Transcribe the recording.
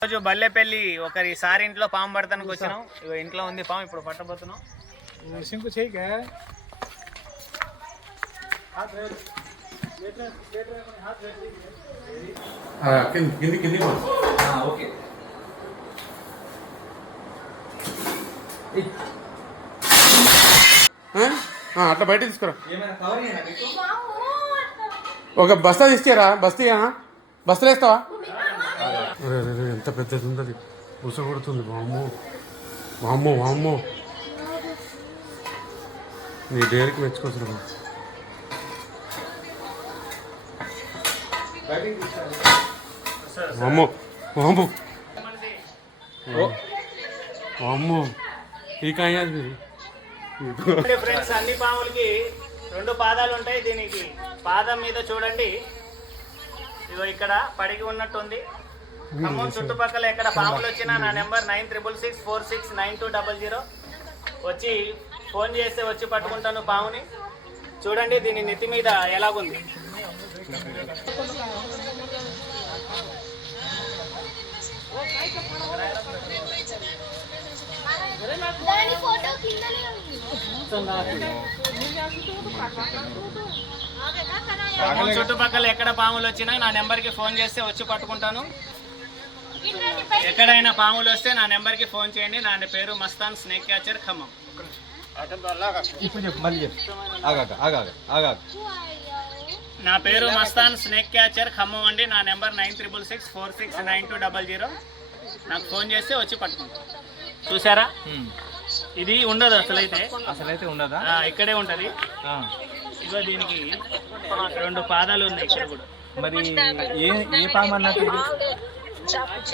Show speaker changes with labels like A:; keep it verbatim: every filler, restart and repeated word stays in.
A: రోజు బల్లెపల్లి ఒకరి సారి ఇంట్లో పాము పడతానికి వచ్చినాం. ఇగో ఇంట్లో ఉంది పాము, ఇప్పుడు పట్టబోతున్నాం.
B: సింకు చేయగా
C: కింది కింది
B: ఓకే.
C: అట్లా బయట తీసుకురా. ఒక బస్తా తీసుకురా. బస్తీయా బస్తలు వేస్తావా? ఎంత పెద్దది ఉంది అది, ఉస కొడుతుంది. వామ్మో వామ్మో వామ్మో, నీ డేరికి మెచ్చుకోవచ్చు. వామ్మో వామ్మో వామ్మో, ఈ కాయాది మీరు.
A: ఫ్రెండ్స్, అన్ని పాములకి రెండు పాదాలు ఉంటాయి. దీనికి పాదం మీద చూడండి, ఇగో ఇక్కడ పడిగి ఉన్నట్టుంది. ఖమ్మం చుట్టుపక్కల ఎక్కడ పాములు వచ్చినా నా number nine triple six four six nine two double zero వచ్చి ఫోన్ చేస్తే వచ్చి పట్టుకుంటాను పాముని. చూడండి దీని నెత్తి మీద ఎలాగుంది. చుట్టుపక్కల ఎక్కడ పాములు వచ్చినా నా నెంబర్కి ఫోన్ చేస్తే వచ్చి పట్టుకుంటాను. ఎక్కడైనా పాములు వస్తే నా నెంబర్కి ఫోన్ చేయండి. నా పేరు మస్తాన్ స్నేక్ క్యాచర్ ఖమ్మం. నా పేరు మస్తాన్ స్నేక్ క్యాచర్ ఖమ్మం అండి. నా number nine triple six four six nine two double zero. నాకు ఫోన్ చేస్తే వచ్చి పట్టుకుంటాను. చూసారా, ఇది ఉండదు అసలైతే.
B: అసలైతే ఉండదా?
A: ఇక్కడే ఉంటది. ఇగో దీనికి రెండు పాదాలు ఉన్నాయి ఇక్కడ కూడా.
B: మరి ఏ ఏ పాము అన్నట్టు?